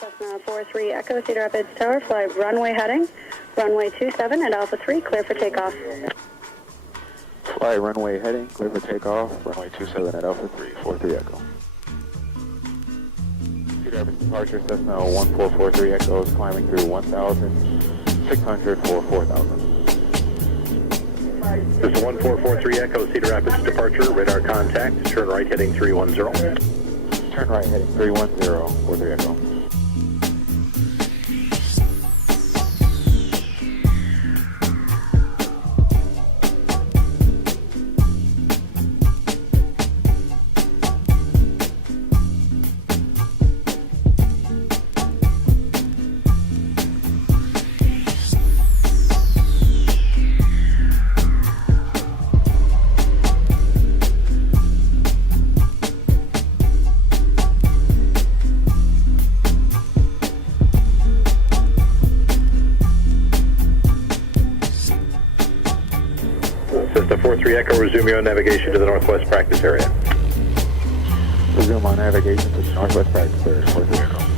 Cessna 43 Echo, Cedar Rapids Tower, fly runway heading, runway 27 at Alpha 3, clear for takeoff. Fly runway heading, clear for takeoff, runway 27 at Alpha 3, 43 Echo. Cedar Rapids departure, Cessna 1443 Echo is climbing through 1,600 for 4,000. This is 1443 Echo, Cedar Rapids departure, radar contact, turn right heading 310. Turn right heading 310, 43 Echo. Cessna 43 Echo, resume your navigation to the northwest practice area. Resume on navigation to the northwest practice area, 43 Echo.